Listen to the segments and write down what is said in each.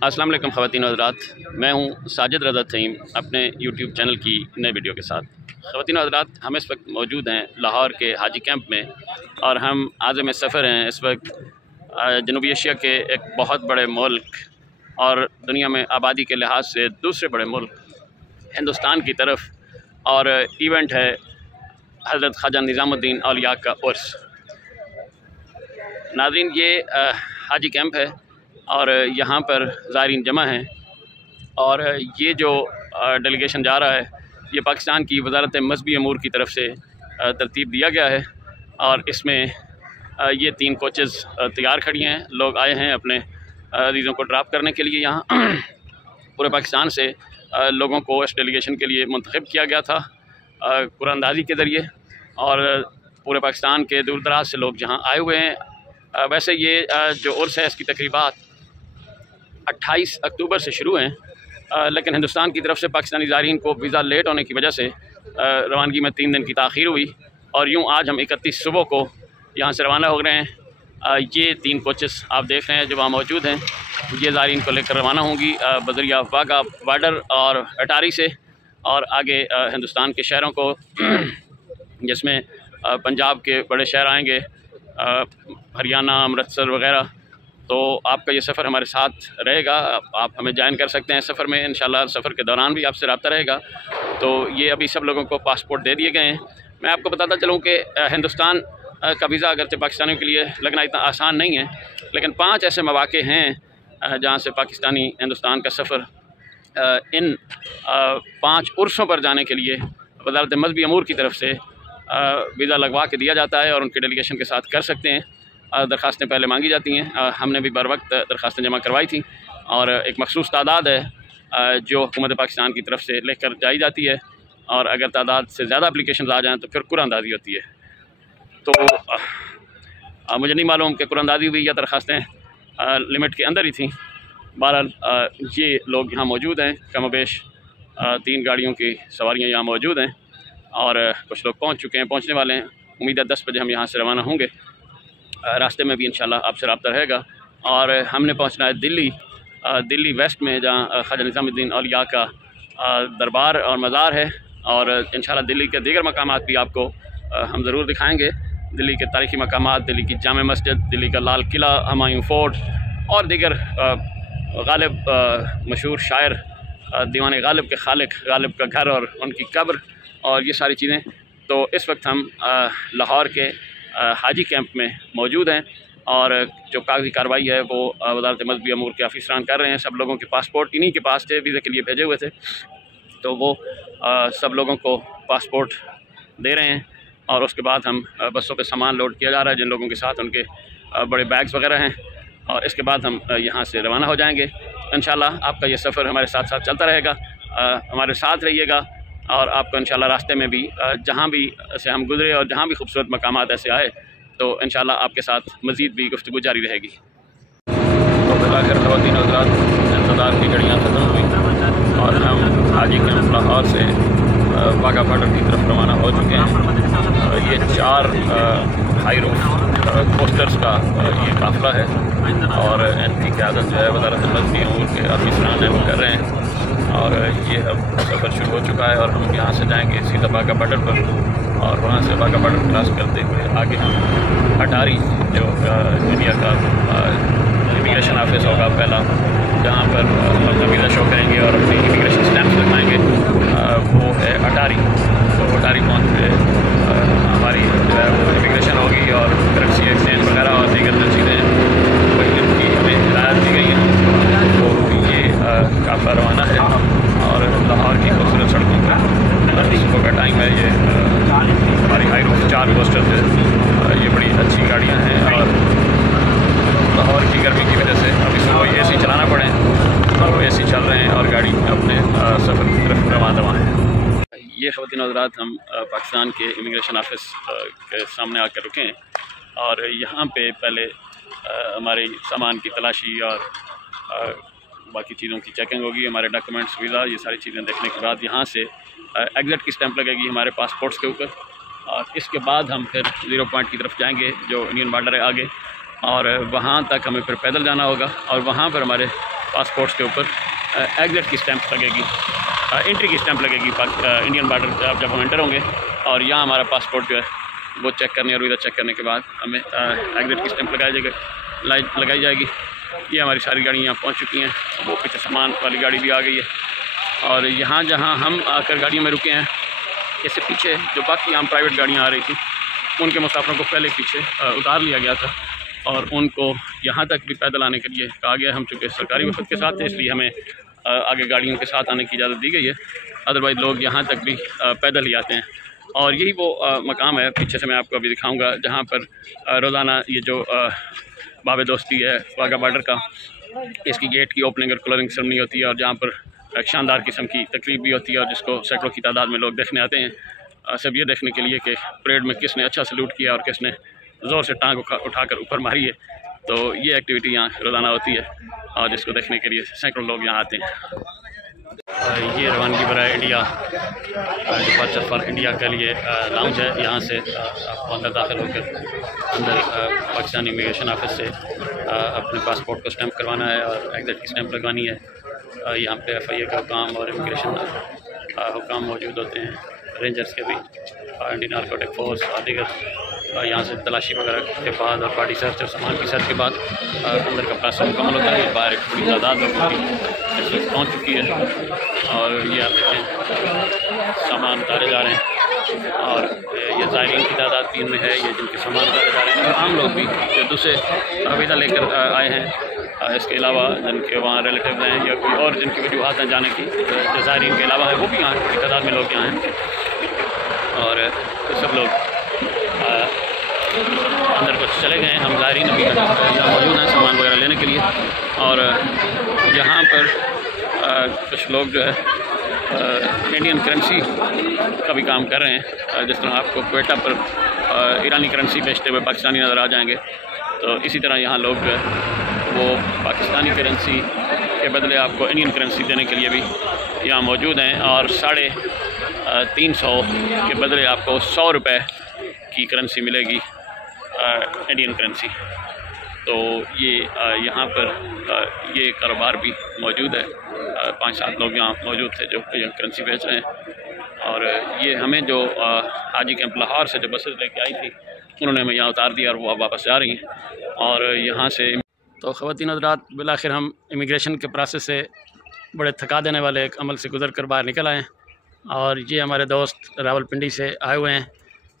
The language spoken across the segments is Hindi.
अस्सलाम वालेकुम ख़वातीन और हज़रात, मैं हूँ साजिद रज़ा तईम अपने यूट्यूब चैनल की नए वीडियो के साथ। ख़वातीन और हज़रात, हम इस वक्त मौजूद हैं लाहौर के हाजी कैंप में और हम आज़म सफ़र हैं इस वक्त जनूबी एशिया के एक बहुत बड़े मुल्क और दुनिया में आबादी के लिहाज से दूसरे बड़े मुल्क हिंदुस्तान की तरफ, और इवेंट है हज़रत ख्वाजा निज़ामुद्दीन औलिया का उर्स। नाज़रीन, ये हाजी कैंप है और यहाँ पर ज़ायरीन जमा हैं और ये जो डेलीगेशन जा रहा है ये पाकिस्तान की वज़ारत मज़हबी अमूर की तरफ से तरतीब दिया गया है और इसमें ये 3 कोचेज़ तैयार खड़ी हैं। लोग आए हैं अपने अज़ीज़ों को ड्रॉप करने के लिए। यहाँ पूरे पाकिस्तान से लोगों को इस डेलीगेशन के लिए मुंतखब किया गया था कुरानंदाज़ी के ज़रिए, और पूरे पाकिस्तान के दूर दराज से लोग यहाँ आए हुए हैं। वैसे ये जो उर्स है इसकी तकरीबात 28 अक्टूबर से शुरू हैं, लेकिन हिंदुस्तान की तरफ से पाकिस्तानी ज़ायरीन को वीज़ा लेट होने की वजह से रवानगी में 3 दिन की ताख़ीर हुई और यूँ आज हम 31 सुबह को यहाँ से रवाना हो रहे हैं। ये 3 कोचेस आप देख रहे हैं जो वहाँ मौजूद हैं, ये ज़ायरीन को लेकर रवाना होंगी बजरिया वाघा बॉर्डर और अटारी से, और आगे हिंदुस्तान के शहरों को जिसमें पंजाब के बड़े शहर आएंगे, हरियाणा, अमृतसर वगैरह। तो आपका ये सफ़र हमारे साथ रहेगा, आप हमें ज्वाइन कर सकते हैं सफ़र में। इंशाल्लाह सफ़र के दौरान भी आपसे रब्ता रहेगा। तो ये अभी सब लोगों को पासपोर्ट दे दिए गए हैं। मैं आपको बताता चलूँ कि हिंदुस्तान का वीज़ा अगरचे पाकिस्तानियों के लिए लगना इतना आसान नहीं है, लेकिन 5 ऐसे मौक़े हैं जहाँ से पाकिस्तानी हिंदुस्तान का सफ़र इन 5 उर्सों पर जाने के लिए वज़ारत मज़हबी अमूर की तरफ से वीज़ा लगवा के दिया जाता है और उनके डेलीगेशन के साथ कर सकते हैं। दरख्वास्तें पहले मांगी जाती हैं, हमने भी बर वक्त दरख्वास्तें जमा करवाई थी और एक मखसूस तादाद है जो हुकूमत पाकिस्तान की तरफ से लेकर जाई जाती है, और अगर तादाद से ज़्यादा एप्लीकेशन आ जाएँ तो फिर कुरानंदाज़ी होती है। तो मुझे नहीं मालूम कि कुरानंदाज़ी हुई या दरख्वास्तें लिमिट के अंदर ही थी। बहरहाल ये लोग यहाँ मौजूद हैं, कम बेश 3 गाड़ियों की सवारियाँ यहाँ मौजूद हैं और कुछ लोग पहुँच चुके हैं, पहुँचने वाले हैं। उम्मीद है 10 बजे हम यहाँ से रवाना होंगे। रास्ते में भी इंशाल्लाह आपसे रब्ता रहेगा। और हमने पहुँचना है दिल्ली वेस्ट में, जहाँ ख्वाजा निज़ामुद्दीन औलिया का दरबार और मज़ार है, और इंशाल्लाह दिल्ली के दीगर मकामात भी आपको हम ज़रूर दिखाएँगे। दिल्ली के तारीख़ी मकामात, दिल्ली की जामे मस्जिद, दिल्ली का लाल किला, हुमायूं फोर्ट और दीगर गालिब मशहूर शायर दीवान गालिब के खालिक गालिब का घर और उनकी कब्र और ये सारी चीज़ें। तो इस वक्त हम लाहौर के हाजी कैंप में मौजूद हैं और जो कागज़ी कार्रवाई है वो वज़ारत मज़हबी अमूर के ऑफिसरान कर रहे हैं। सब लोगों के पासपोर्ट इन्हीं के पास थे, वीज़े के लिए भेजे हुए थे, तो वो सब लोगों को पासपोर्ट दे रहे हैं और उसके बाद हम बसों पे सामान लोड किया जा रहा है जिन लोगों के साथ उनके बड़े बैग्स वगैरह हैं, और इसके बाद हम यहाँ से रवाना हो जाएंगे। इंशाल्लाह आपका ये सफ़र हमारे साथ साथ चलता रहेगा, हमारे साथ रहिएगा और आपको इंशाल्लाह रास्ते में भी जहाँ भी से हम गुज़रे और जहाँ भी खूबसूरत मकामात ऐसे आए तो इंशाल्लाह आपके साथ मज़ीद भी गुफ्तगू जारी रहेगी। तो फिलहाल ख़वातीन और हज़रात, इंतज़ार की घड़ियाँ ख़त्म हुई और हम हाजी कैंप लाहौर से वाघा बॉर्डर की तरफ रवाना हो चुके हैं। ये 4 हाई रूफ पोस्टर्स का ये काफ़िला है और इनकी क़यादत जो है वज़ारत मज़हबी अमूर के ऑफिसरान वो कर रहे हैं, और ये अब सफ़र शुरू हो चुका है और हम यहाँ से जाएंगे सीधा वाघा बॉर्डर पर, और वहाँ से वाघा बॉर्डर क्रॉस करते हुए आगे हम अटारी जो इंडिया का इमिग्रेशन ऑफिस होगा पहला, जहाँ पर हम अपना वीज़ा शो करेंगे और अपनी इमिग्रेशन स्टैम्प्स लगवाएंगे, वो है अटारी। तो अटारी पहुँच पे हमारी जो है वो इमिग्रेशन होगी और करेंसी एक्सचेंज वगैरह और दीगर जो चीज़ें की हमें हिदायत दी गई हैं। तो ये काफ़िला रवाना है और लाहौर की खूबसूरत सड़कों पर सुबह का टाइम है। ये हमारी हाई रूफ 4 पोस्टर है, ये बड़ी अच्छी गाड़ियाँ हैं और लाहौर की गर्मी की वजह से अभी सुबह AC चलाना पड़े, और AC चल रहे हैं और गाड़ी अपने सफ़र की तरफ रवाना है। ये ख़वातीन और हज़रात, हम पाकिस्तान के इमिग्रेशन ऑफिस के सामने आकर रुके हैं और यहाँ पे पहले हमारे सामान की तलाशी और बाकी चीज़ों की चेकिंग होगी, हमारे डॉक्यूमेंट्स, वीज़ा, ये सारी चीज़ें देखने के बाद यहाँ से एग्ज़िट की स्टैंप लगेगी हमारे पासपोर्ट्स के ऊपर, और इसके बाद हम फिर 0 पॉइंट की तरफ जाएंगे जो इंडियन बॉर्डर है आगे, और वहाँ तक हमें फिर पैदल जाना होगा और वहाँ पर हमारे पासपोर्ट्स के ऊपर एग्जिट की स्टैंप लगेगी, एंट्री की स्टैंप लगेगी इंडियन बॉर्डर आप जब हम एंटर होंगे। और यहाँ हमारा पासपोर्ट जो है वो चेक करने और वीज़ा चेक करने के बाद हमें एग्जिट की स्टैंप लगाई जाएगी। ये हमारी सारी गाड़ियाँ यहाँ पहुँच चुकी हैं, वो पीछे सामान वाली गाड़ी भी आ गई है। और यहाँ जहाँ हम आकर गाड़ियों में रुके हैं, इससे पीछे जो बाकी आम प्राइवेट गाड़ियाँ आ रही थी उनके मुसाफिरों को पहले पीछे उतार लिया गया था और उनको यहाँ तक भी पैदल आने के लिए कहा गया। हम चूँकि सरकारी वफद के साथ थे इसलिए हमें आगे गाड़ियों के साथ आने की इजाज़त दी गई है, अदरवाइज़ लोग यहाँ तक भी पैदल ही आते हैं। और यही वो मकाम है, पीछे से मैं आपको अभी दिखाऊंगा, जहाँ पर रोज़ाना ये जो बाब दोस्ती है वाघा बॉर्डर का, इसकी गेट की ओपनिंग और क्लोजिंग सेरेमनी होती है और जहाँ पर एक शानदार किस्म की तकरीब भी होती है और जिसको सैकड़ों की तादाद में लोग देखने आते हैं, सब ये देखने के लिए कि परेड में किसने अच्छा सल्यूट किया और किसने ज़ोर से टांग उठाकर ऊपर मारी है। तो ये एक्टिविटी यहाँ रोज़ाना होती है और जिसको देखने के लिए सैकड़ों लोग यहाँ आते हैं। ये रवानगी बराए इंडिया, डिपार्चर फॉर इंडिया के लिए लाउंज है। यहाँ से आपको अंदर दाखिल होकर अंदर पाकिस्तानी इमिग्रेशन ऑफिस से अपने पासपोर्ट को स्टैंप करवाना है और एग्जिट की स्टैंप लगवानी है। यहाँ पे FIA का हुकाम और इमिग्रेशन हुकाम मौजूद होते हैं, रेंजर्स के भी, इंडियन नारकोटिक फोर्स और दीगर। यहाँ से तलाशी वगैरह के बाद और बॉडी सर्च और सामान की सर्च के बाद अंदर का प्रोसेस मुकम्मल होता है। बाहर एक बड़ी तादाद लोगों की पहुँच चुकी है और ये आप देखें सामान उतारे जा रहे हैं और ये ज़ायरीन की तादाद 3 में है, ये जिनके सामान उतारे जा रहे हैं और आम लोग भी जो दूसरे वीज़ा लेकर आए हैं, इसके अलावा जिनके वहाँ रिलेटिव हैं या कोई और जिनकी वजूहत हैं जाने की, जो ज़ायरीन के अलावा है वो भी यहाँ की तादाद में लोग यहाँ हैं। और सब लोग अंदर कुछ चले गए हैं, हम ज़ायरीन अभी यहाँ मौजूद हैं सामान वगैरह लेने के लिए। और यहाँ पर कुछ लोग जो है इंडियन करेंसी का भी काम कर रहे हैं, जिस तरह आपको क्वेटा पर ईरानी करेंसी बेचते हुए पाकिस्तानी नज़र आ जाएंगे, तो इसी तरह यहाँ लोग जो है वो पाकिस्तानी करेंसी के बदले आपको इंडियन करेंसी देने के लिए भी यहाँ मौजूद हैं। और 350 के बदले आपको 100 रुपये की करेंसी मिलेगी, इंडियन करेंसी। तो ये यहाँ पर ये कारोबार भी मौजूद है। 5-7 लोग यहाँ मौजूद थे जो करेंसी बेच रहे हैं। और ये हमें जो हाजी कैंप लाहौर से जो बसेस लेके आई थी उन्होंने हमें यहाँ उतार दिया और वो अब वापस जा रही हैं। और यहाँ से तो ख़वातीन हज़रात, बिलाखिर हम इमिग्रेशन के प्रोसेस से बड़े थका देने वाले एक अमल से गुज़र कर बाहर निकल आए। और ये हमारे दोस्त रावलपिंडी से आए हुए हैं,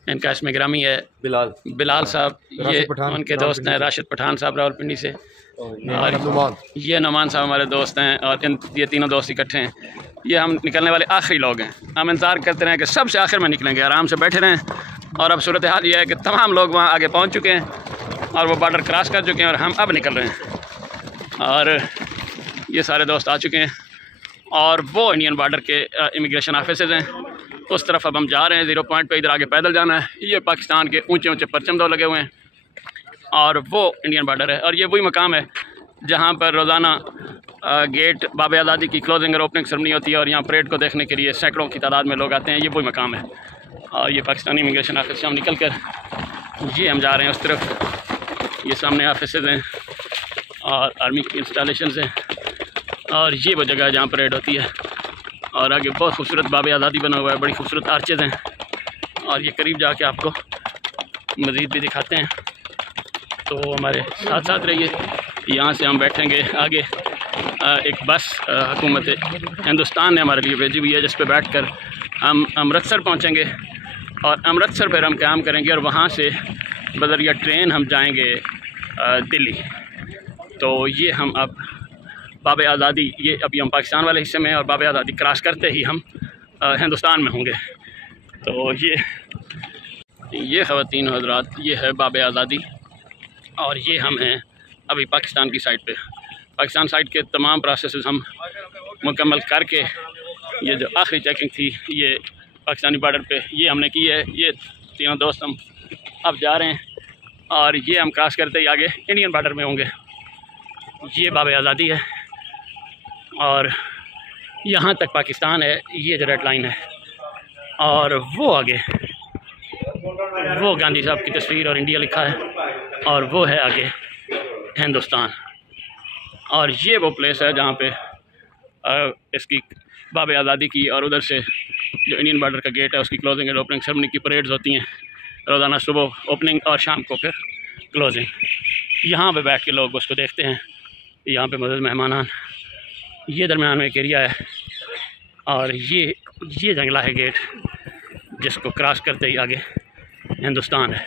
इनका इसमें ग्रामी है बिलाल साहब, ये उनके दोस्त हैं राशिद पठान साहब रावलपिंडी से, और ये नुमान साहब हमारे दोस्त हैं। और ये तीनों दोस्त इकट्ठे हैं। ये हम निकलने वाले आखिरी लोग हैं। हम इंतज़ार करते रहें कि सबसे आखिर में निकलेंगे, आराम से बैठे रहें। और अब सूरत हाल ये है कि तमाम लोग वहाँ आगे पहुँच चुके हैं और वो बॉर्डर क्रॉस कर चुके हैं और हम अब निकल रहे हैं। और ये सारे दोस्त आ चुके हैं और वो इंडियन बॉर्डर के इमिग्रेशन ऑफिसर्स हैं, उस तरफ अब हम जा रहे हैं। 0 पॉइंट पे इधर आगे पैदल जाना है। ये पाकिस्तान के ऊंचे ऊंचे परचम दो लगे हुए हैं और वो इंडियन बॉर्डर है। और ये वही मकाम है जहाँ पर रोज़ाना गेट बाब आज़ादी की क्लोजिंग और ओपनिंग सेरेमनी होती है और यहाँ परेड को देखने के लिए सैकड़ों की तादाद में लोग आते हैं। ये वही मकाम है। और ये पाकिस्तानी इमिग्रेशन ऑफिस से हम निकल कर ये हम जा रहे हैं उस तरफ। ये सामने ऑफिसेज हैं और आर्मी की इंस्टॉलेशन हैं और ये वो जगह है जहाँ परेड होती है। और आगे बहुत खूबसूरत बाब आज़ादी बना हुआ है, बड़ी खूबसूरत आर्चेज़ हैं। और ये करीब जाके आपको मज़ीद भी दिखाते हैं, तो हमारे साथ साथ रहिए। यहाँ से हम बैठेंगे आगे एक बस हुकूमत हिंदुस्तान ने हमारे लिए भेजी हुई है, जिस पे बैठकर हम अमृतसर पहुँचेंगे और अमृतसर पर हम क़याम करेंगे और वहाँ से बदरिया ट्रेन हम जाएंगे दिल्ली। तो ये हम अब बाब आज़ादी, ये अभी हम पाकिस्तान वाले हिस्से में हैं और बाब आज़ादी क्रॉस करते ही हम हिंदुस्तान में होंगे। तो ये ख़वातीन हज़रात, ये है बाब आज़ादी और ये हम हैं अभी पाकिस्तान की साइड पे। पाकिस्तान साइड के तमाम प्रोसेस हम मुकम्मल करके ये जो आखिरी चेकिंग थी ये पाकिस्तानी बॉर्डर पे ये हमने की है। ये तीनों दोस्त हम अब जा रहे हैं और ये हम क्रॉस करते ही आगे इंडियन बॉर्डर में होंगे। ये बाब आज़ादी है और यहाँ तक पाकिस्तान है, ये जो रेड लाइन है। और वो आगे वो गांधी साहब की तस्वीर और इंडिया लिखा है और वो है आगे हिंदुस्तान। और ये वो प्लेस है जहाँ पे इसकी बाब आज़ादी की और उधर से जो इंडियन बॉर्डर का गेट है उसकी क्लोजिंग एंड ओपनिंग सेरेमनी की परेड्स होती हैं रोज़ाना, सुबह ओपनिंग और शाम को फिर क्लोजिंग। यहाँ पे बैठ के लोग उसको देखते हैं। यहाँ पे मौजूद मेहमान, ये दरमियान में एक एरिया है और ये जंगला है गेट, जिसको क्रॉस करते ही आगे हिंदुस्तान है।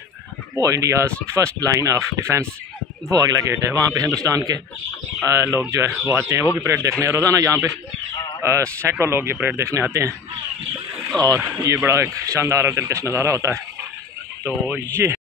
वो India's first line of defence, वो अगला गेट है। वहाँ पे हिंदुस्तान के लोग जो है वो आते हैं, वो भी परेड देखने। रोज़ाना यहाँ पे सैकड़ों लोग ये परेड देखने आते हैं और ये बड़ा एक शानदार और दिलकश नज़ारा होता है। तो ये